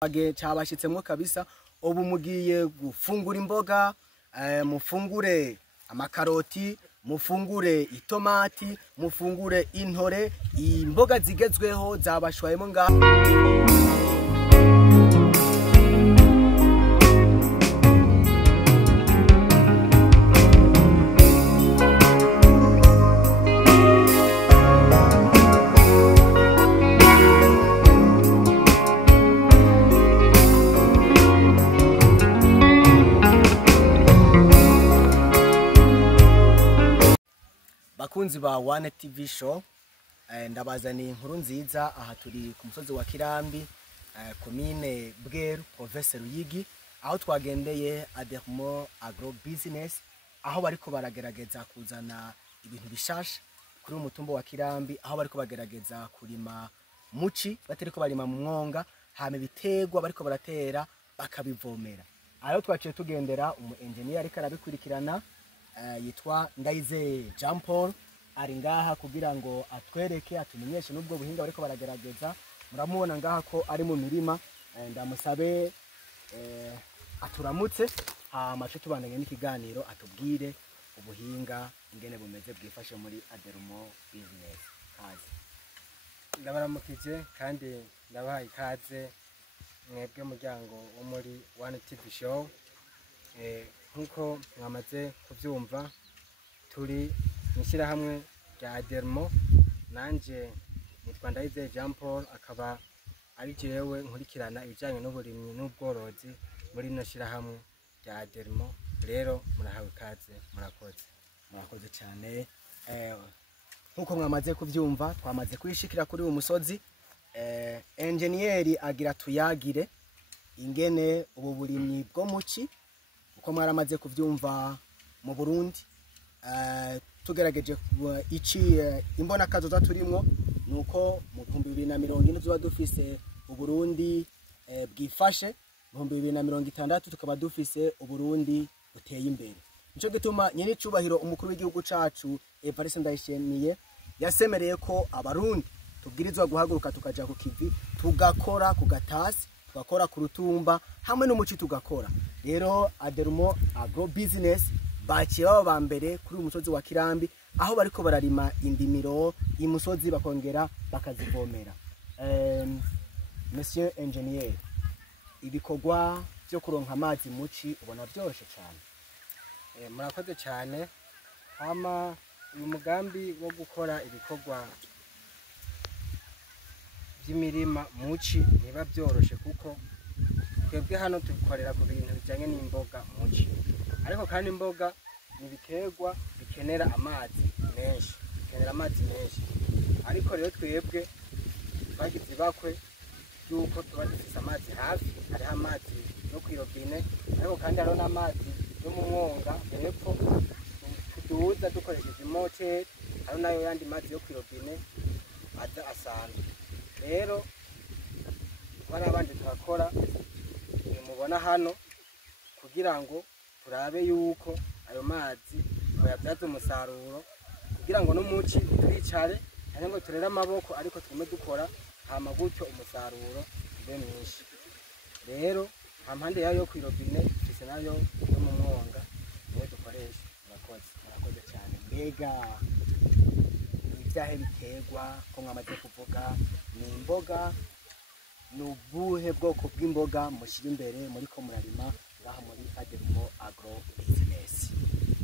Cabashitsemwo kabisa ubu mugiye gufungura imboga, mufungure amakaroti, mufungure itomati, mufungure intore, imboga zigezweho zabashwayemo ngaho. Bakunzi ba One TV show, ndabazaniye inkuru nziza. Aha turi ku musozi wa Kirambi, commune Bweru, province Ruyigi, aho twagendeye Adermo Agro Business, aho bariko baragerageza kuzana ibintu bishasha kuri umutumbo wa Kirambi, aho bariko bagerageza kurima muci, bateriko barima mu mwonga, hame bitegwa bariko baratera bakabivomera. Aho twaciye tugendera engineer ariko arabikurikirana, yitwa Ndayizeye Jean Paul, ari ngaha kugira ngo atwereke atumenyeshe n'ubwo buhinga bariko baragerageza. Muramubona ngaha ko ari mu mirima, ndamusabe aturamutse amace tubandanye n'ikiganiro, atubwire ubuhinga ingene bumeze bwifashe muri Adermo Business. Kazi ndabaramukije kandi ndabahaye ikaze mwebwe muryango wo muri One TV show. Nkuko mwamaze kubyumva, turi nishyira hamwe rya Adermo, nanje nitwa Ndayizeye Jean Paul, akaba ari jewe nkurikirana ibijyanye n'uburimyi n'ubworozi muri no shyira hamwe rya Adermo. Rero murahawe ikaze, murakoze cyane. Nkuko mwamaze kubyumva, twamaze kwishikira kuri uyu musozi. Engineer agira tuyagire ingene ubu burimyi bwo muci uko mwaramaze kuvyumva mu Burundi. Tugerageje imbona kazoza turimwo nuko mu 2040 tuba dufise uburundi bwifashe, mu 2060 tukaba dufise uburundi buteye imbere. Nico gituma nyene cubahiro umukuru w'igihugu cacu Evariste Ndayishimiye yasemereye ko abarundi tubwirizwa guhaguruka tukaja ku kivi, tugakora ku gatasi, tugakora ku rutumba hamwe n'umuci tugakora. Rero Adermo Agro Business baciye baba mbere kuri umusozi wa Kirambi, aho bariko bararima indimiro imusozi bakongera bakazivomera. Monsieur Engineer, ibikorwa byo kuronka amazi muci ubona byoroshe cyane. murakoze cyane. Hama uyu mugambi wo gukora ibikorwa by'imirima muci niba byoroshe, kuko twebwe hano tukorera ku bintu bijyanye n'imboga muci, ariko kandi imboga ni biterwa bikenera amazi menshi, ariko rero twebwe twagize ibakwe yuko tuba dufise amazi hafi. hariho amazi yo kwirobine, ariko kandi hariho n'amazi yo mu mwonga hepfo tuduza dukoresheje imoteri, hariho nayo yandi mazi yo kwirobine aza asanzwe. Rero twari abandi turakora mubona hano kugira ngo turabe yuko ayo mazi bayabyaza umusaruro, kugira ngo n'umuci twicare cyane ngo turere amaboko, ariko tume dukora hama gutyo umusaruro ube mwinshi. Rero hampande yayo yo kwirobine dufise nayo yo mu mwonga niyo dukoresha. Murakoze cyane. Mbega ibyahe biterwa ko mwamaze kuvuga ni imboga, nubuhe bwoko bw'imboga mushyira imbere muri ko murarima ngaha muri Adermo Agro Business?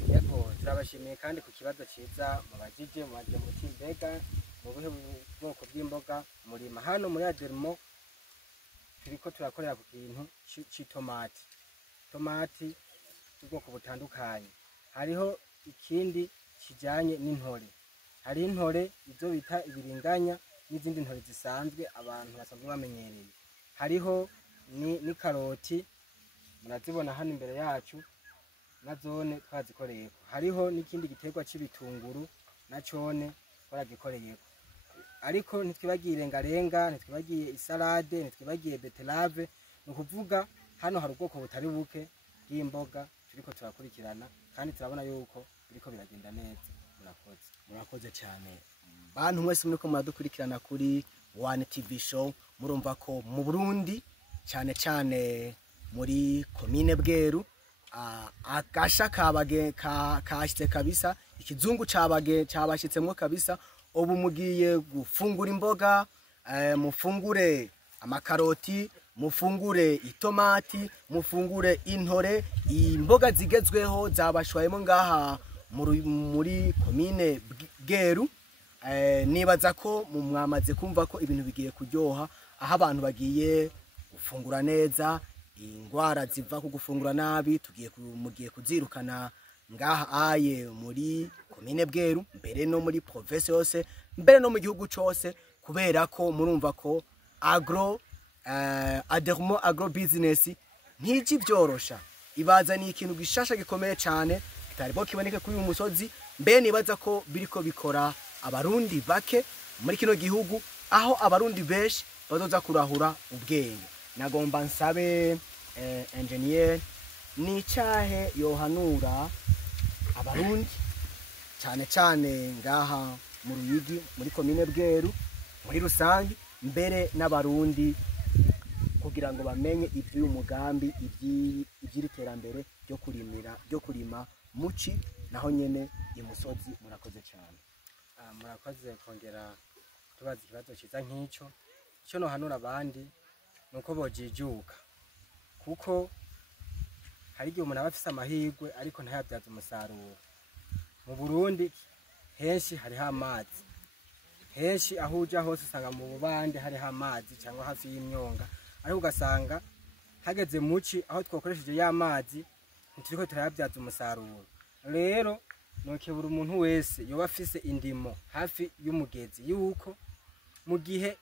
Yego, turabashimiye kandi ku kibazo ciza mubajije mubaje muti mbega mubuhe bwoko bw'imboga murima. Hano muri Adermo turiko turakorera ku kintu c'itomati. Tomati ubwoko butandukanye, hariho ikindi kijanye n'intore, hari intore izo bita ibiringanya n'izindi ntore zisanzwe abantu basanzwe bamenyereye. Hariho ni karoti murazibona hano imbere yacu, na zone twazikoreyeko. Hariho n'ikindi giterwa c'ibitunguru na cone twaragikoreyeko, ariko ntitwibagiye irengarenga, ntitwibagiye isalade, ntitwibagiye beterave. Ni ukuvuga hano hari ubwoko butari buke bw'imboga turiko turakurikirana, kandi turabona yuko biriko biragenda neza. Murakoze cyane. Bantu mwese muriko muradukurikirana kuri One TV show, murumva ko mu Burundi cyane cyane muri komine Bweru. Agasha kashyitse kabisa, ikizungu cyabashyitsemo kabisa. Ubu mugiye gufungura imboga, mufungure amakaroti, mufungure itomati, mufungure intore, imboga zigezweho zabashwayemo ngaha muri komine Bweru. Nibaza ko mwamaze kumva ko ibintu bigiye kuryoha, aho abantu bagiye gufungura neza, ingwara ziva ku gufungura nabi mugiye kuzirukana ngaha aye muri komine Bweru, mbere no muri province yose, mbere no mu gihugu cyose, kubera ko murumva ko Adermo agro business ntiji byorosha, ibaza ni ikintu gishasha gikomeye cyane kitarimo kiboneke kuri uyu musozi. Mbe nibaza ko biriko bikora abarundi bake muri kino gihugu, aho abarundi benshi bazoza kurahura ubwenge. Nagomba nsabe engineer ni cyahe yohanura abarundi cyane cyane ngaha mu Ruyigi muri komine Bweru muri rusange, mbere n'abarundi, kugira ngo bamenye iby'uyu mugambi, iby'iterambere ryo kurima muci naho nyene imusozi. Murakoze cyane. Murakoze kongera tubaza ikibazo cyiza nk'icyo. Icyo no hanura abandi nuko bojijuka, kuko hari igihe umuntu aba afise amahirwe ariko ntayabyaza umusaruro. Mu Burundi henshi hariho amazi, henshi aho uja hose usanga mu bubande hariho amazi cyangwa hafi y'imyonga, ariko ugasanga hageze muci aho twakoresheje ya mazi ntituriko turayabyaza umusaruro. Rero nokebura umuntu wese yoba afise indimo hafi y'umugezi, yuko mu gihe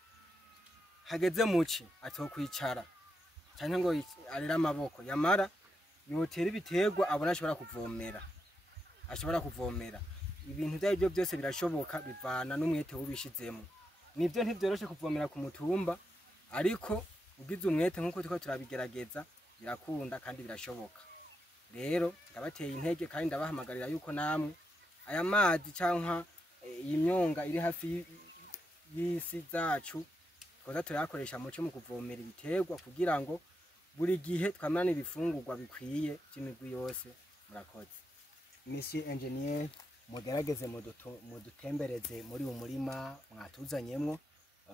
hageze muci atokwicara cyane ngo arira amaboko, yamara yotera ibiterwa abona ashobora kuvomera. Ibintu by'ibyo byose birashoboka, bivana n'umwete wubishizemo. Nibyo ntibyoroshe kuvomera ku mutumba, ariko ugize umwete nkuko tuko turabigerageza birakunda kandi birashoboka. Rero ndabateye intege kandi ndabahamagarira yuko namwe aya mazi cyangwa iyi myonga iri hafi y'isi zacu twoza turayakoresha muco mu kuvomera ibiterwa, kugira ngo buri gihe twamana ibifungurwa bikwiye by'imigwi yose. Murakoze. Monsieur Engineer, mugerageze mudutembereze muri uyu murima mwatuzanyemo,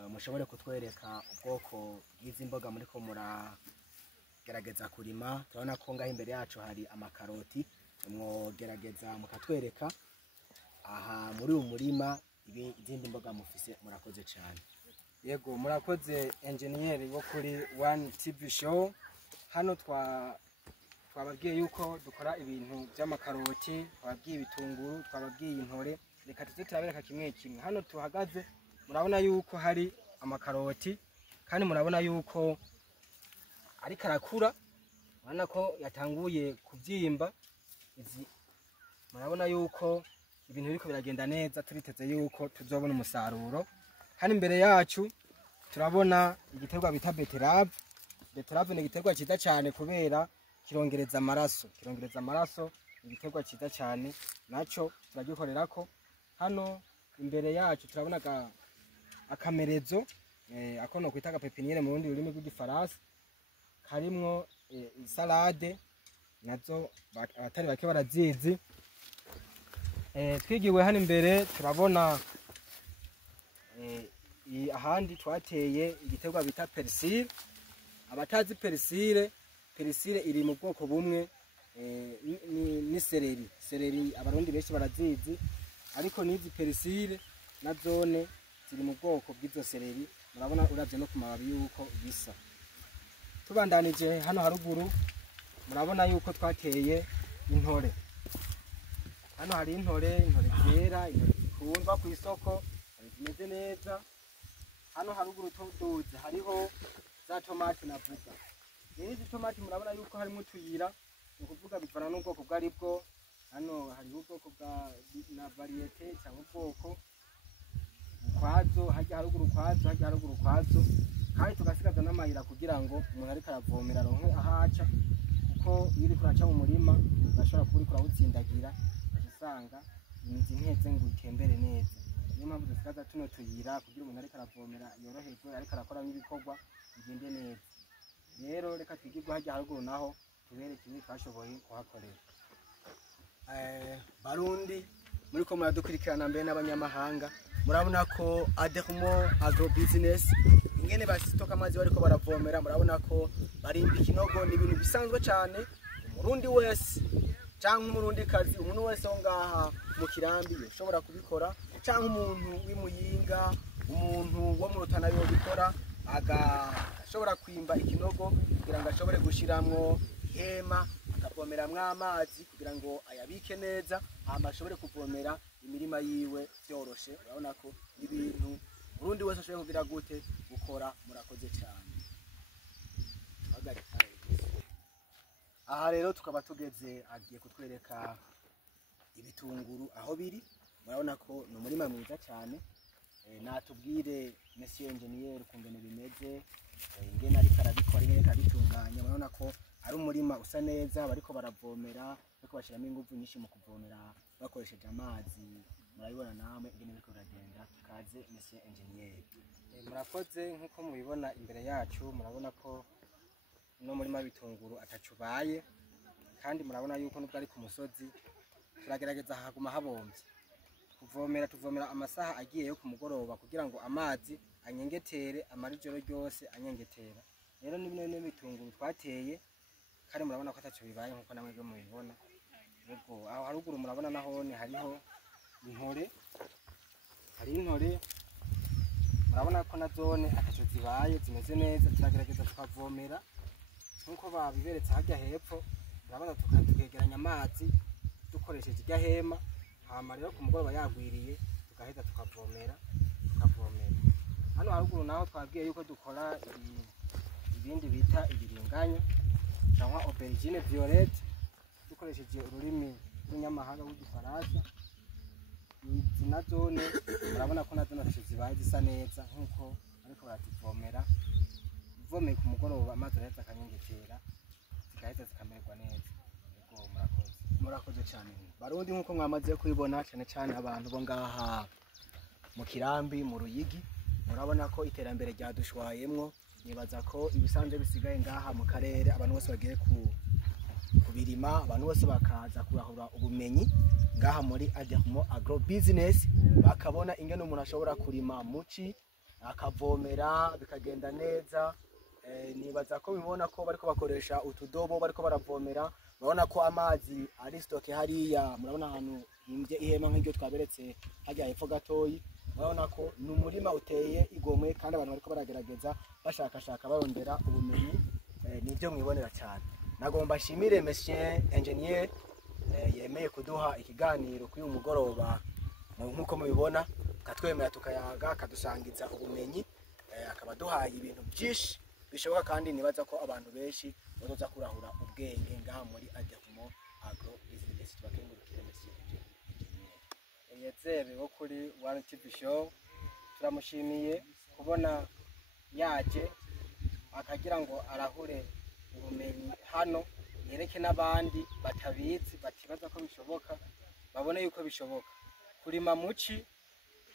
mushobore kutwereka ubwoko bw'izi mboga muri ko muragerageza kurima. Turabona ko ngaho imbere yacu hari amakaroti, mwogerageza mukatwereka aha muri uyu murima izindi mboga mufise. Murakoze cyane. Yego, murakoze engineer wo kuri One TV show. Hano twababwiye yuko dukora ibintu by'amakaroti, twababwiye ibitunguru, twababwiye intore. Reka tuze turabereka kimwe kimwe. Hano tuhagaze murabona yuko hari amakaroti, kandi murabona yuko ari karakura, murabona ko yatanguye kubyimba. Murabona yuko ibintu biriko biragenda neza, turiteze yuko tuzobona umusaruro. Hano imbere yacu turabona igiterwa bita beterave. Beterave ni igiterwa cyiza cyane kubera kirongereza amaraso. Igiterwa cyiza cyane naco turagikorera ko. Hano imbere yacu turabona akamerezo, ako no kwita pepiniere mu rundi rurimi rw'igifaransa, karimwo salade, nazo abatari bake barazizi. Twigiwe hano imbere turabona ahandi twateye igiterwa bita perisile. Abatazi perisile iri mu bwoko bumwe ni seleri abarundi benshi barazizi, ariko nizi perisile na zone ziri mu bwoko bw'izo seleri. Murabona uravye no ku mababi yuko bisa. Tubandanije hano haruguru murabona yuko twateye intore. Hano hari intore zera, intore zikundwa ku isoko, zimeze neza. Hano haruguru tuduze hariho za tomati navuga. Izi tomati murabona yuko harimo utuyira, ukuvuga bivana n'ubwoko bwari bwo. Hano hari ubwoko bwa na variete cyangwa ubwoko kwazo, hajya haruguru kwazo, kandi tugasigaza n'amayira kugira ngo umuntu ariko aravomera ronke ahaca, kuko iyo uri kuraca mu murima urashobora kuba uri kurawutsindagira ugasanga imizi nteze ngo itembere neza. Niyo mpamvu dusigaza tuno tuyira kugira umuntu ariko aravomera yoroherwe, ariko arakora n'ibikorwa bigende neza. rero reka twigirwe hajya haruguru naho tubereke ibindi twashoboye kuhakorera. Barundi muriko muradukurikirana mbere n'abanyamahanga, murabona ko Adermo Agro Business ingene basitoka amazi bariko baravomera, murabona ko barimba ikinogo. Ni ibintu bisanzwe cyane, umurundi wese canke umurundi kazi, umuntu wese wo ngaha mu Kirambi ushobora kubikora, canke umuntu w'imuyinga, umuntu wo mu Rutana yo bikora, agashobora kwimba ikinogo kugira ngo ashobore gushiramwo ihema akavomeramwo amazi kugira ngo ayabike neza, hama ashobore kuvomera imirima yiwe vyoroshe. Urabona ko ibintu Burundi wese ashobora kugira gute gukora. Murakoze cyane. Aha rero tukaba tugeze, agiye kutwereka ibitunguru aho biri. Murabona ko ni umurima mwiza cyane. Natubwire Monsieur Engineer kungene bimeze, ingene ariko arabikora, ingene arabitunganya. Murabona ko ari umurima usa neza, bariko baravomera, bariko bashiramo ingufu nyinshi mu kuvomera bakoresheje amazi. Murabibona namwe ingene biriko biragenda. Kaze Monsieur Engineer. Murakoze. Nkuko mubibona imbere yacu, murabona ko no murima w'ibitunguru atacubaye, kandi murabona yuko nubwo ari ku musozi turagerageza haguma habomvye. Tuvomera amasaha agiye yo ku mugoroba kugira ngo amazi anyengetere, amara ijoro ryose anyengetera. Rero ni bino bitunguru twateye, kandi murabona ko ataco bibaye nkuko namwe byo mubibona. Ubwo aho haruguru murabona nahone hariho intore, murabona ko na zone ataco zibaye, zimeze neza. Turagerageza tukavomera nkuko babiberetse hajya hepfo. Murabona tukegeranya amazi dukoresheje irya hema, hama rero ku mugoroba yagwiriye tugaheza tukavomera. Hano haruguru naho twabwiye yuko dukora ibindi bita ibiringanya cyangwa aubergine violette, dukoresheje ururimi rw'inyamahanga rw'igifaransa. Izi na zone murabona ko nazo natwe zibaye zisa neza nkuko ariko baratuvomera. Uvomeye ku mugoroba amazi araheza akanyengetera, zigaheza zikamererwa neza. Yego murakoze cyane Barundi. Nkuko mwamaze kubibona, cyane cyane abantu bo ngaha mu Kirambi mu Ruyigi, murabona ko iterambere ryadushwayemwo. Nibaza ko ibisanzwe bisigaye ngaha mu karere, abantu bose bagiye kubirima, abantu bose bakaza kurahura ubumenyi ngaha muri Adermo Agro Business, bakabona ingene umuntu ashobora kurima muci akavomera bikagenda neza. Nibaza ko bibona ko bariko bakoresha utudobo bariko baravomera. Murabona ko amazi ari stoke hariya, murabona ahantu himbye ihema nk'iryo twaberetse hajya hepfo gatoyi. Murabona ko ni umurima uteye igomwe, kandi abantu bariko baragerageza bashakashaka barondera ubumenyi. Nibyo mwibonera cyane. Nagomba shimire Monsieur Engineer yemeye kuduha ikiganiro kuri uyu mugoroba, nkuko mubibona, katwemera tukayaga, kadusangiza ubumenyi, akaba duhaye ibintu byinshi bishoboka, kandi nibaza ko abantu benshi bazoza kurahura ubwenge ngaha muri Adermo Agro Business. Tubakengurukire Monsieur Engineer. Yezere wo kuri One TV Show, turamushimiye kubona yaje akagira ngo arahure ubumenyi hano, yereke n'abandi batabizi batibaza ko bishoboka, babone yuko bishoboka. Kurima muci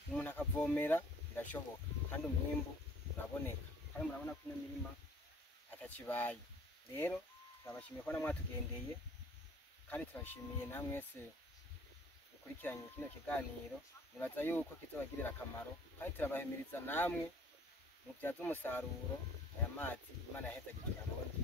umuntu akavomera birashoboka, kandi umwimbu uraboneka, kandi murabona ko imirima atacibaye. Rero turabashimiye ko namwatugendeye, kandi turashimiye namwese ukurikiranye kino kiganiro. Nibaza yuko kizobagirira akamaro, kandi turabahimiriza namwe mubyaza umusaruro aya mazi Imana yahezagije Abarundi.